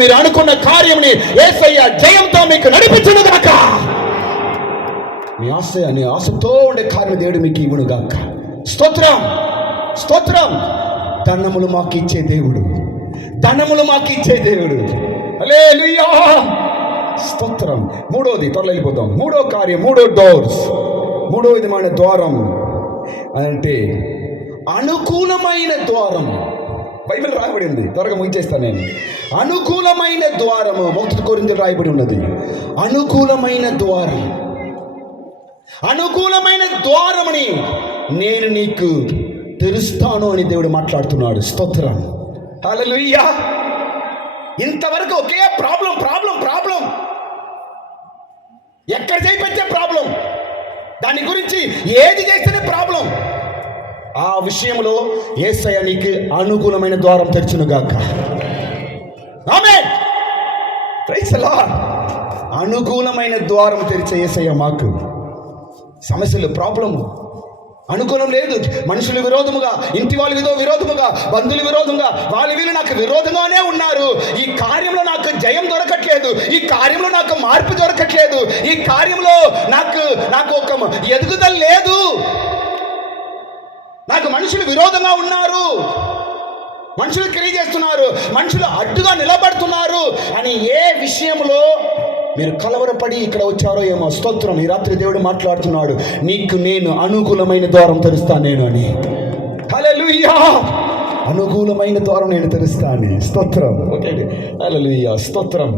మీరు అనుకున్న కార్యంని యేసయ్య జయంతో మీకు నడిపించును గాక. నీ ఆశతో ఉండే కార్యం దేవుడు మీకు ఇవ్వను గాక. స్తోత్రం, స్తోత్రం. ధనములు మాకు ఇచ్చే దేవుడు, ధనములు మాకు ఇచ్చే దేవుడు. హల్లెలూయా, స్తోత్రం. మూడోది, త్వరలో వెళ్ళిపోతాం. మూడో కార్యం, మూడో డోర్స్, మూడో విధమైన ద్వారం అంటే అనుకూలమైన ద్వారం. బైబిల్ రాయబడింది, త్వరగా ముగించేస్తాను నేను. అనుకూలమైన ద్వారము 1 కొరింథీయులకు రాయబడి ఉన్నది. అనుకూలమైన ద్వారం, అనుకూలమైన ద్వారమని నేను నీకు తెరుస్తాను అని దేవుడు మాట్లాడుతున్నాడు. స్తోత్రం, హల్లెలూయా. ఇంతవరకు ఒకే ప్రాబ్లం ప్రాబ్లం ప్రాబ్లం, ఎక్కడ చేయించే ప్రాబ్లం, దాని గురించి ఏది చేస్తేనే ప్రాబ్లం. ఆ విషయంలో యేసయ్య నీకు అనుకూలమైన ద్వారం తెరచును గాక. ఆమేన్, ప్రైజ్ ది లార్డ్. అనుకూలమైన ద్వారం తెరిచే యేసయ్య మాకు సమస్యలు, ప్రాబ్లము అనుకూలం లేదు. మనుషులు విరోధముగా, ఇంటి వాళ్ళు విరోధముగా, బంధువులు విరోధంగా, వీళ్ళు నాకు విరోధంగానే ఉన్నారు. ఈ కార్యంలో నాకు జయం దొరకట్లేదు, ఈ కార్యంలో నాకు మార్పు దొరకట్లేదు, ఈ కార్యంలో నాకు ఒక ఎదుగుదల లేదు, నాకు మనుషులు విరోధంగా ఉన్నారు, మనుషులు క్రియ చేస్తున్నారు, మనుషులు అడ్డుగా నిలబడుతున్నారు అని ఏ విషయంలో మీరు కలవరపడి ఇక్కడ వచ్చారో ఏమో. స్తోత్రం. ఈ రాత్రి దేవుడు మాట్లాడుతున్నాడు, నీకు నేను అనుకూలమైన ద్వారం తెరుస్తాను నేను అని. హల్లెలూయా. అనుకూలమైన ద్వారం నేను తెరుస్తాను. స్తోత్రం. ఓకే, హల్లెలూయా, స్తోత్రం.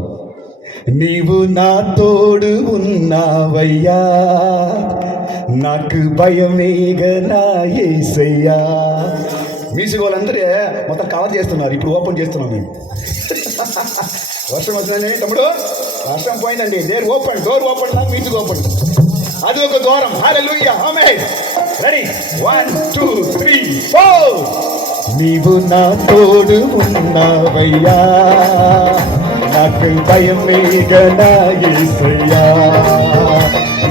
నీవు నా తోడు ఉన్నావయ్యా, నాకు భయమేగనా యేసయ్యా. మ్యూజిక్ వాళ్ళందరూ మొత్తం కవర్ చేస్తున్నారు, ఇప్పుడు ఓపెన్ చేస్తున్నాం మేము. వర్షం వచ్చిందండి తమ్ముడు, వర్షం పోయిందండి. Door open, music open. అది ఒక ద్వారం. హల్లెలూయా, ఆమేన్. రెడీ, 1 2 3 4. నీవు నా తోడు ఉన్నావయ్యా, నాకు భయమేగనా యేసయ్యా.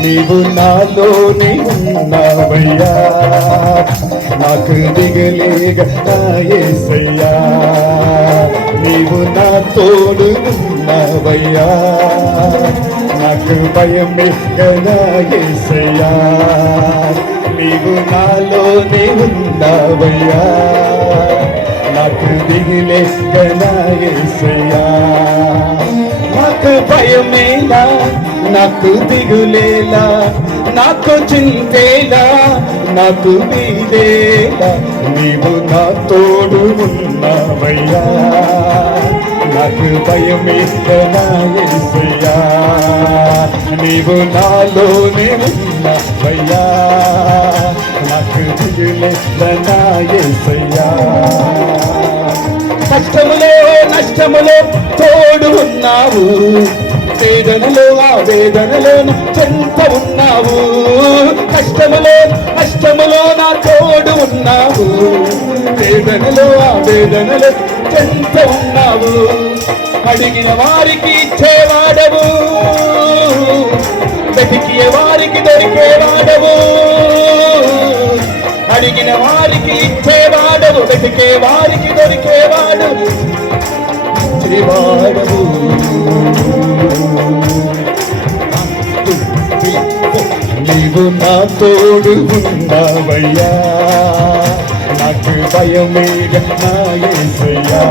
నీవు నాలోనే ఉన్నావయ్యా, నాకు దిగులేగనా యేసయ్యా. నీవు నా తోడు ఉన్నావయ్యా, నాకు భయమేగనా యేసయ్యా. నీవు నాలోనే ఉన్నావయ్యా, నాకు దిగులేగనా యేసయ్యా. నాకు భయమేలా, నాకు దిగులేలా, నాకు చింతేలా, నాకు నీదేలా. నీవు నా తోడు ఉన్నావయ్యా, నాకు భయమేగనా యేసయ్యా. నీవు నాలోనే ఉన్నావయ్యా, నాకు దిగులేగనా యేసయ్యా. కష్టములో నష్టములో తోడు ఉన్నావు, వేదనలో వేదనలో చెంత ఉన్నావు. కష్టములో నష్టములో నా తోడు ఉన్నావు, వేదనలో వేదనలో చెంత ఉన్నావు. అడిగిన వారికి ఇచ్చేవాడవు, వెతికే వారికి దొరికేవాడవు. అడిగిన వారికి ఇచ్చేవాడవు, వెతికే వారికి దొరికేవాడు వాడవు. నీవు నా తోడు ఉన్నావయ్యా, నాకు భయమేగనా యేసయ్యా.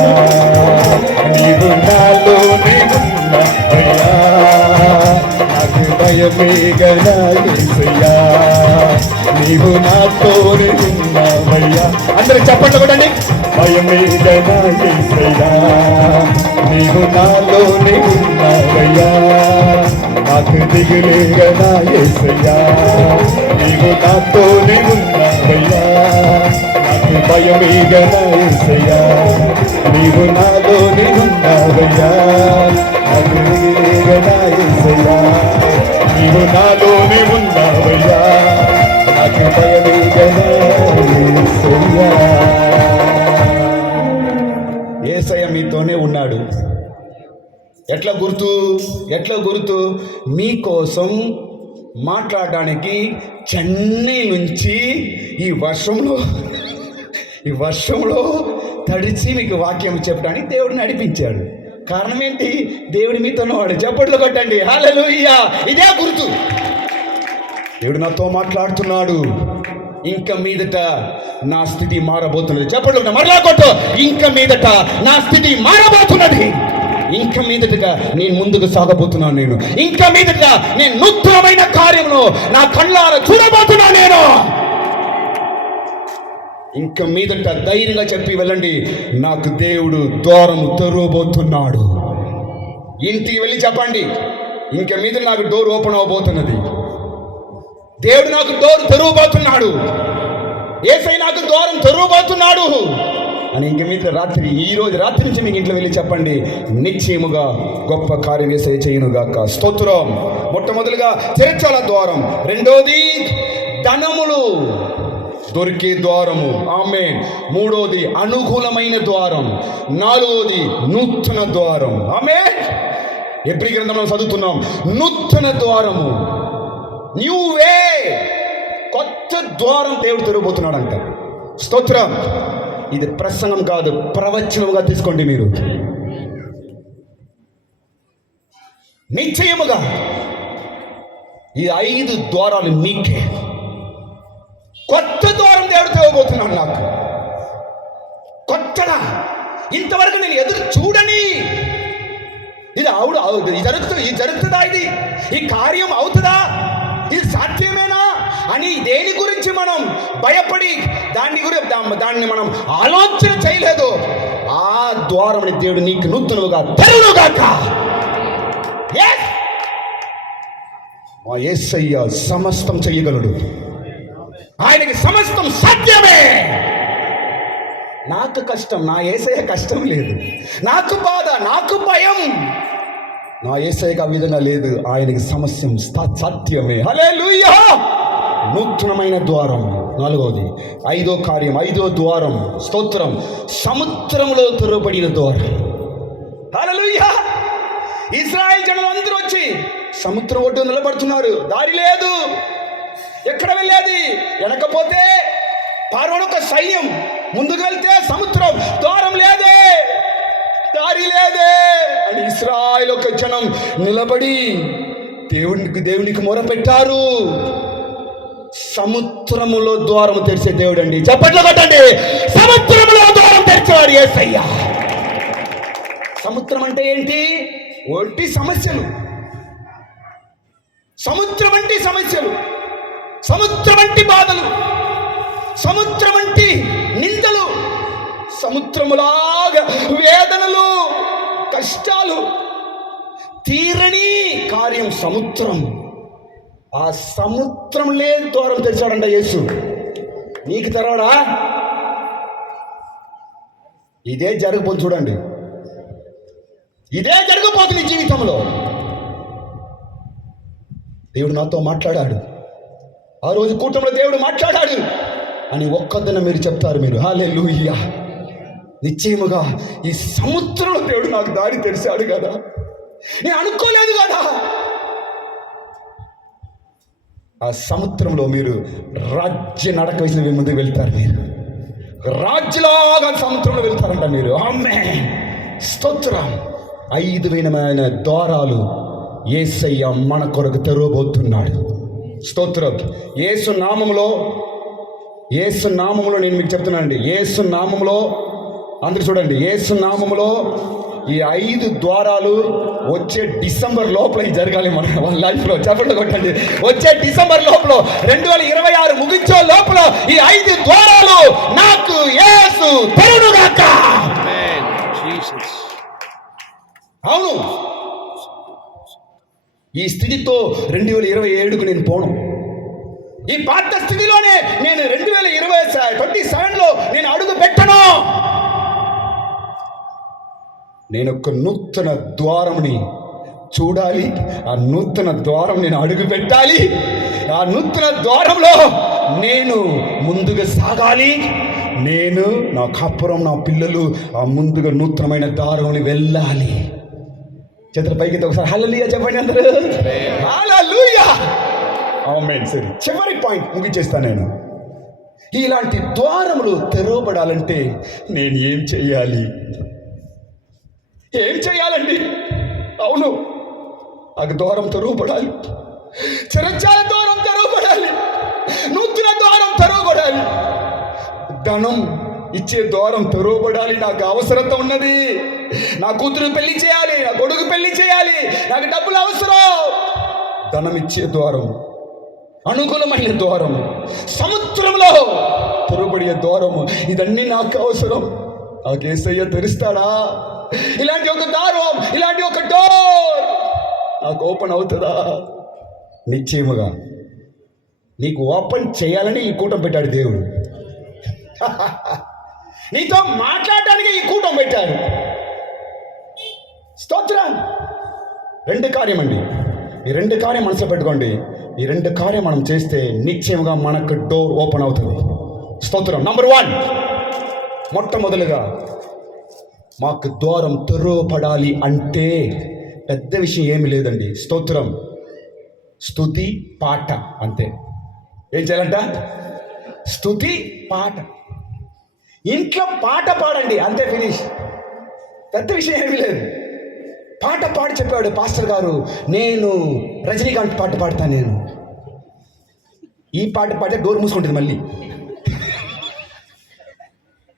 నీవు నాలోనే ఉన్నావయ్యా, నాకు భయమేగనా యేసయ్యా. నీవు నాతోనే ఉన్నావయ్యా. అందరూ చప్పట్లు కొట్టండి. భయమేగనా యేసయ్యా, నీవు నాలోనే ఉన్నావయ్యా, నాకు దిగులేగనా యేసయ్యా. నీవు నాతోనే ఉన్నావయ్యా, నాకు భయమేగనా యేసయ్యా, నీవు నాలోనే ఉన్నావయ్యా. నాకు భయమేగనా యేసయ్యా, నీవు నాలోనే ఉన్నావయ్యా. నాకు భయమేగనా యేసయ్యా. యేసయ్య మీతోనే ఉన్నాడు. ఎట్లా గుర్తు మీకోసం మాట్లాడడానికి చెన్నై నుంచి ఈ వర్షంలో తడిచి మీకు వాక్యం చెప్పడానికి దేవుడు నడిపించాడు. కారణం ఏంటి? దేవుడు మీతోనే వాడు. చప్పట్లు కొట్టండి, హల్లెలూయా. ఇదే గుర్తు. దేవుడు నాతో మాట్లాడుతున్నాడు. ఇంక మీదట నా స్థితి మారబోతున్నది. చప్పట్లు మరలా కొట్టు. ఇంక మీదట నా స్థితి మారబోతున్నది. ఇంక మీదటగా నేను ముందుకు సాగబోతున్నాను. నేను ఇంక మీదట నేను నూతనమైన కార్యమును నా కళ్ళారా చూడబోతున్నాను. నేను ఇంక మీదట ధైర్యంగా చెప్పి వెళ్ళండి, నాకు దేవుడు ద్వారము తెరవబోతున్నాడు. ఇంటికి వెళ్ళి చెప్పండి, ఇంక మీద నాకు డోర్ ఓపెన్ అవబోతున్నది. దేవుడు నాకు డోర్ తెరవబోతున్నాడు. యేసయ్య నాకు ద్వారం తెరవబోతున్నాడు అని ఇంక మీద ఈరోజు రాత్రి నుంచి మీకు ఇంట్లో వెళ్ళి చెప్పండి, నిశ్చయముగా గొప్ప కార్యం యేసయ్య చేయునుగాక. స్తోత్రం. మొట్టమొదలుగా చర్చల ద్వారం, రెండోది ధనములు దొరికే ద్వారము, ఆమేన్. మూడోది అనుకూలమైన ద్వారం, నాలుగోది నూతన ద్వారం, ఆమేన్. ఎబ్రీ గ్రంథంలో చదువుతున్నాం, నూతన ద్వారము, న్యూ వే, కొత్త ద్వారం దేవుడు తెరవబోతున్నాడు అంట. స్తోత్రం. ఇది ప్రసంగం కాదు, ప్రవచనముగా తీసుకోండి మీరు. నిశ్చయముగా ఈ 5 ద్వారాలు మీకే. కొత్త ద్వారం దేవుడు తెరవబోతున్నాడు నాకు. కొత్తగా, ఇంతవరకు నేను ఎదురు చూడని, ఇది జరుగుతుందా, ఈ కార్యం అవుతుందా, ఇది సాధ్యమేనా అని దేని గురించి మనం భయపడి దాన్ని మనం ఆలోచన చేయలేదు. ఆ ద్వారం దేవుడు నీకు నూతనముగా తెరవుగాక. మా యేసయ్య సమస్తం చెయ్యగలడు. ఆయనకి సమస్తం సాధ్యమే. నాకు కష్టం, నా యేసయ్య కష్టం లేదు. నాకు బాధ, నాకు భయం, నా యేసయ్యకి ఆ విధంగా లేదు. ఆయనకి సమస్యం సత్యమే. హల్లెలూయా. నూతనమైన ద్వారం, నాలుగవది. ఐదో ద్వారం, స్తోత్రం, సముద్రంలో తెరవబడిన ద్వారం. హల్లెలూయా. ఇశ్రాయేలు జనులు అందరూ వచ్చి సముద్రం ఒడ్డు నిలబడుతున్నారు. దారి లేదు, ఎక్కడ వెళ్ళేది? వెనకపోతే ఫరోను యొక్క సైన్యం, ముందుకు వెళ్తే సముద్రం, ద్వారం లేదే, దారి లేదే అని ఇశ్రాయేలు యొక్క జనం నిలబడి దేవునికి మొరపెట్టారు. సముద్రములో ద్వారం తెరిచే దేవుడు అండి. చప్పట్లు కొట్టండి. సముద్రములో ద్వారం తెరిచేవాడు యేసయ్య. సముద్రం అంటే ఏంటి? ఒట్టి సమస్యలు, సముద్రం వంటి సమస్యలు, సముద్రం వంటి బాధలు, సముద్రం వంటి నిందలు, సముద్రములాగా వేదనలు, కష్టాలు, తీరని కార్యం సముద్రం. ఆ సముద్రం లేని ద్వారం తెరిచాడంట యేసు. నీకు తెరవడా? ఇదే జరగబోతుంది. చూడండి, ఇదే జరగబోతుంది జీవితంలో. దేవుడు నాతో మాట్లాడాడు, ఆ రోజు కూటమిలో దేవుడు మాట్లాడాడు అని ఒక్కదిన మీరు చెప్తారు. మీరు హల్లెలూయా. నిశ్చయముగా ఈ సముద్రంలో దేవుడు నాకు దారి తెరిచాడు కదా, నేను అనుకోలేదు కదా. ఆ సముద్రంలో మీరు రాజ్య నడక వేసిన ముందుకు వెళ్తారు. మీరు రాజ్యలాగా సముద్రంలో వెళ్తారంట మీరు. ఆమేన్. స్తోత్రం. 5 విధమైన ద్వారాలు యేసయ్య మన కొరకు తెరవబోతున్నాడు. స్తోత్రం. యేసు నామములో నేను మీకు చెప్తున్నానండి. యేసు నామములో అందరూ చూడండి, యేసు నామములో ఈ 5 ద్వారాలు వచ్చే డిసెంబర్ లోపల జరగాలి మన లైఫ్లో. చెప్పండి కొట్టండి. వచ్చే డిసెంబర్ లోపల 2026 ముగించే లోపల ఈ 5 ద్వారాలు నాకు యేసు తెరువుగాక. అవును, ఈ స్థితితో 2027కు నేను పోను. ఈ పాత స్థితిలోనే నేను 2027లో నేను అడుగు పెట్టను. నేను ఒక నూతన ద్వారంని చూడాలి. ఆ నూతన ద్వారం నేను అడుగు పెట్టాలి. ఆ నూతన ద్వారంలో నేను ముందుగా సాగాలి. నేను, నా కాపురం, నా పిల్లలు ఆ ముందుగా నూతనమైన దారంని వెళ్ళాలి. చేతుల పైకి ఒకసారి హల్లెలూయా చెప్పండి అందరూ. హల్లెలూయా, ఆమేన్. సరే, చివరి పాయింట్ ముగించేస్తాను నేను. ఇలాంటి ద్వారములు తెరవబడాలంటే నేను ఏం చేయాలి? ఏం చేయాలండి? అవును, ఆ ద్వారం తెరవబడాలి. చిరచాల ద్వారం తెరవబడాలి. నూతన ద్వారం తెరవబడాలి. ధనం ఇచ్చే ద్వారం తెరవబడాలి. నాకు అవసరత ఉన్నది. నా కూతురు పెళ్లి చేయాలి, నా కొడుకు పెళ్లి చేయాలి, నాకు డబ్బులు అవసరం. ధనం ఇచ్చే ద్వారం, అనుకూలమైన ద్వారం, సముద్రంలో తెరవబడే ద్వారము, ఇదన్నీ నాకు అవసరం. నాకు యేసయ్య తెరుస్తాడా? ఇలాంటి ఒక ద్వారం, ఇలాంటి ఒక డోర్ నాకు ఓపెన్ అవుతుందా? నిశ్చయముగా నీకు ఓపెన్ చేయాలని ఈ కూటం పెట్టాడు దేవుడు. నీతో మాట్లాడటానికి ఈ కూటం పెట్టాడు. స్తోత్రం. 2 కార్యం అండి. ఈ 2 కార్యం మనసులో పెట్టుకోండి. ఈ 2 కార్యం మనం చేస్తే నిశ్చయంగా మనకు డోర్ ఓపెన్ అవుతుంది. స్తోత్రం. నంబర్ 1, మొట్టమొదలుగా మాకు ద్వారం తెరవబడాలి అంటే పెద్ద విషయం ఏమి లేదండి. స్తోత్రం. స్తుతి పాట, అంతే. ఏం చేయాలంట? స్తుతి పాట. ఇంట్లో పాట పాడండి, అంతే, ఫినిష్. పెద్ద విషయం ఏమీ లేదు. పాట పాడి చెప్పాడు పాస్టర్ గారు, నేను రజనీకాంత్ పాట పాడతాను. నేను ఈ పాట పాడితే డోర్ మూసుకుంటుంది మళ్ళీ.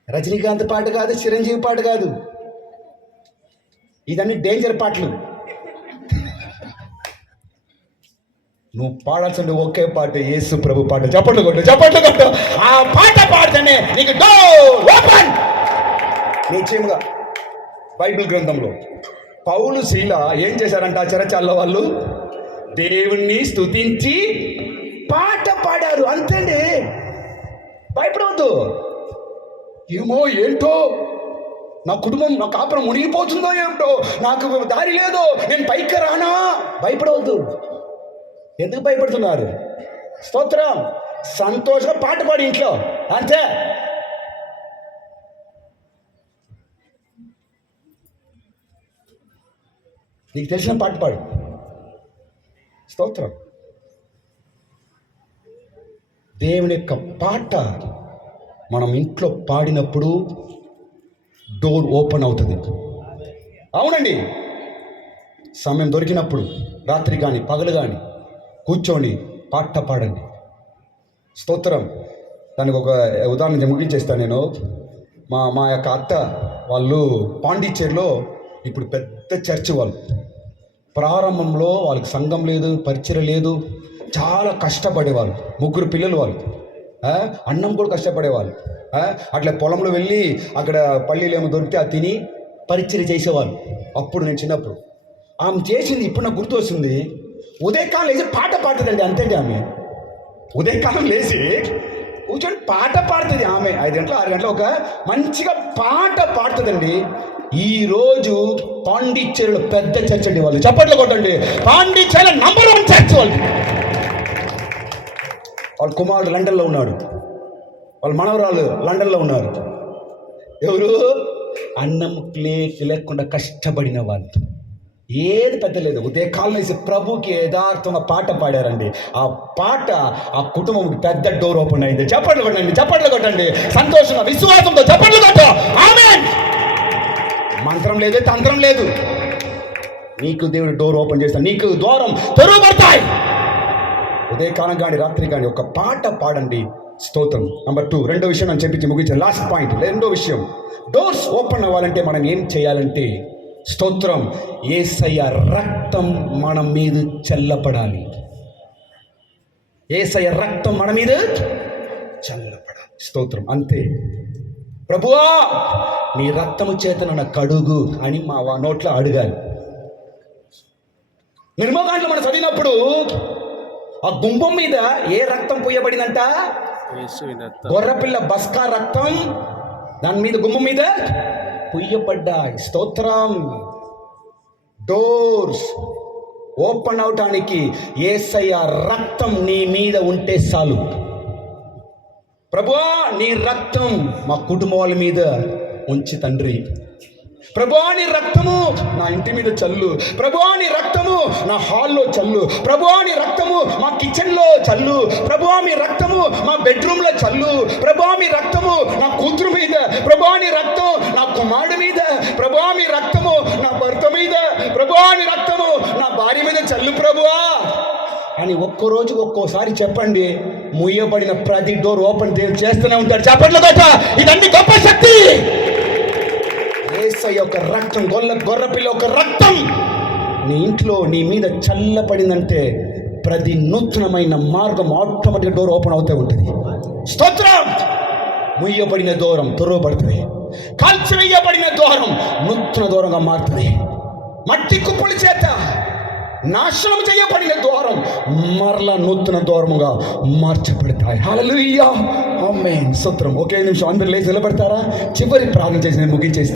రజనీకాంత్ పాట కాదు, చిరంజీవి పాట కాదు, ఇదన్నీ డేంజర్ పాటలు. నువ్వు పాడాల్సిన ఒకే పాట యేసు ప్రభు పాట. చప్పట్లు కొట్టు. ఆ పాట పాడితేనే నీకు డోర్ ఓపెన్. నిశ్చయముగా బైబిల్ గ్రంథంలో పౌలు, శీల ఏం చేశారంట? చెరచాల్లో వాళ్ళు దేవుణ్ణి స్తుతించి పాట పాడారు, అంతేండి. భయపడవద్దు. ఏమో ఏంటో, నా కుటుంబం, నా కాపురం మునిగిపోతుందో ఏమిటో, నాకు దారి లేదో, నేను పైకి రానా? భయపడవద్దు. ఎందుకు భయపడుతున్నారు? స్తోత్రం. సంతోషంగా పాట పాడి ఇంట్లో, అంతే. నీకు తెలిసిన పాట పాడు. స్తోత్రం. దేవుని యొక్క పాట మనం ఇంట్లో పాడినప్పుడు డోర్ ఓపెన్ అవుతుంది. అవునండి. సమయం దొరికినప్పుడు రాత్రి కానీ పగలు కానీ కూర్చోండి, పాట పాడండి. స్తోత్రం. దానికి ఒక ఉదాహరణ ముగించేస్తాను నేను. మా యొక్క అత్త వాళ్ళు పాండిచ్చేరిలో ఇప్పుడు పెద్ద చర్చి. వాళ్ళు ప్రారంభంలో వాళ్ళకి సంఘం లేదు, పరిచయం లేదు, చాలా కష్టపడేవాళ్ళు. 3 పిల్లలు వాళ్ళు. అన్నం కూడా కష్టపడేవాళ్ళు. అట్లా పొలంలో వెళ్ళి అక్కడ పల్లీలు ఏమో దొరికితే అది తిని పరిచయం చేసేవాళ్ళు. అప్పుడు నేను చిన్నప్పుడు ఆమె చేసింది ఇప్పుడు నాకు గుర్తు వస్తుంది. ఉదయకాలం లేచి పాట పాడుతుందండి, అంతేండి. ఆమె ఉదయకాలం లేచి కూర్చొని పాట పాడుతుంది. ఆమె 5 గంటల 6 గంటల ఒక మంచిగా పాట పాడుతుందండి. ఈరోజు పాండిచ్చేరిలో పెద్ద చర్చ్ అండి. వాళ్ళు చప్పట్లు కొట్టండి. పాండిచ్చేరిలో నంబర్ 1 చర్చ్ వాళ్ళు. వాళ్ళ కుమారుడు లండన్లో ఉన్నాడు, వాళ్ళ మనవరాలు లండన్లో ఉన్నారు. ఎవరు? అన్నం లేకుండా కష్టపడిన వాళ్ళు. ఏది పెద్ద లేదు. ఉదయకాలం వేసి ప్రభుకి యథార్థంగా పాట పాడారండి. ఆ పాట ఆ కుటుంబంకి పెద్ద డోర్ ఓపెన్ అయింది. చప్పట్లు కొట్టండి. సంతోషంగా, విశ్వాసంతో చప్పట్లు కొట్టు. ఆమేన్. మంత్రం లేదు, తంత్రం లేదు. నీకు దేవుడు డోర్ ఓపెన్ చేస్తాడు. నీకు ద్వారం తెరవబడతాయి. ఉదయకాలం కానీ రాత్రి కానీ ఒక పాట పాడండి. స్తోత్రం. నంబర్ 2, రెండో విషయం నేను చెప్పించి ముగించాను. లాస్ట్ పాయింట్, రెండో విషయం. డోర్స్ ఓపెన్ అవ్వాలంటే మనం ఏం చేయాలంటే, స్తోత్రం, యేసయ్య రక్తం మన మీద చల్లపడాలి. యేసయ్య రక్తం మన మీద చల్లపడాలి. స్తోత్రం. అంతే. ప్రభువా నీ రక్తము చేత నన్ను కడుగు అని మా నోట్లో అడగాలి. నిర్మకాండలో మనం చదివినప్పుడు ఆ గుంపం మీద ఏ రక్తం పోయబడిందంట? గొర్రెపిల్ల బస్కా రక్తం దాని మీద, గుమ్మం మీద పుయ్యబడ్డాయి. స్తోత్రం. డోర్స్ ఓపెన్ అవటానికి యేసయ్య రక్తం నీ మీద ఉంటే చాలు. ప్రభువా నీ రక్తం మా కుటుంబాల మీద ఉంచి తండ్రి. ప్రభువా నీ రక్తము నా ఇంటి మీద చల్లు. ప్రభువా నీ రక్తము నా హాల్లో చల్లు. ప్రభువా నీ రక్తము మా కిచెన్లో చల్లు. ప్రభువా మీ రక్తము మా బెడ్రూమ్లో చల్లు. ప్రభువా మీ రక్తము నా కూతురు మీద. ప్రభువా నీ రక్తం నా కుమారుడి మీద. ప్రభువా మీ రక్తము నా భర్త మీద. ప్రభువా నీ రక్తము నా భార్య మీద చల్లు ప్రభువా అని ఒక్కరోజు ఒక్కోసారి చెప్పండి. ముయ్యబడిన ప్రతి డోర్ ఓపెన్ చేస్తూనే ఉంటాడు. చెప్పండి గొప్ప, ఇదన్నీ గొప్ప శక్తి. యేసయ్య యొక్క రక్తం, గొర్రెపిల్ల యొక్క రక్తం నీ ఇంట్లో నీ మీద చల్లపడిందంటే ప్రతి నూతనమైన మార్గం ఆటోమేటిక్ డోర్ ఓపెన్ అవుతూ ఉంటుంది. స్తోత్రం. ముయ్యబడిన దూరం తెరవబడుతుంది. కాల్చివేయబడిన ద్వారం నూతన దూరంగా మారుతుంది. మట్టి కుప్పల చేత నాశనం చేయబడిన ద్వారం మరలా నూతన ద్వారముగా మార్చబడతాయి. హల్లెలూయా, ఆమేన్. స్తోత్రం. ఒకే నిమిషం అందరూ లేచి నిలబడతారా? చివరి ప్రార్థన చేసి నేను ముగించేసి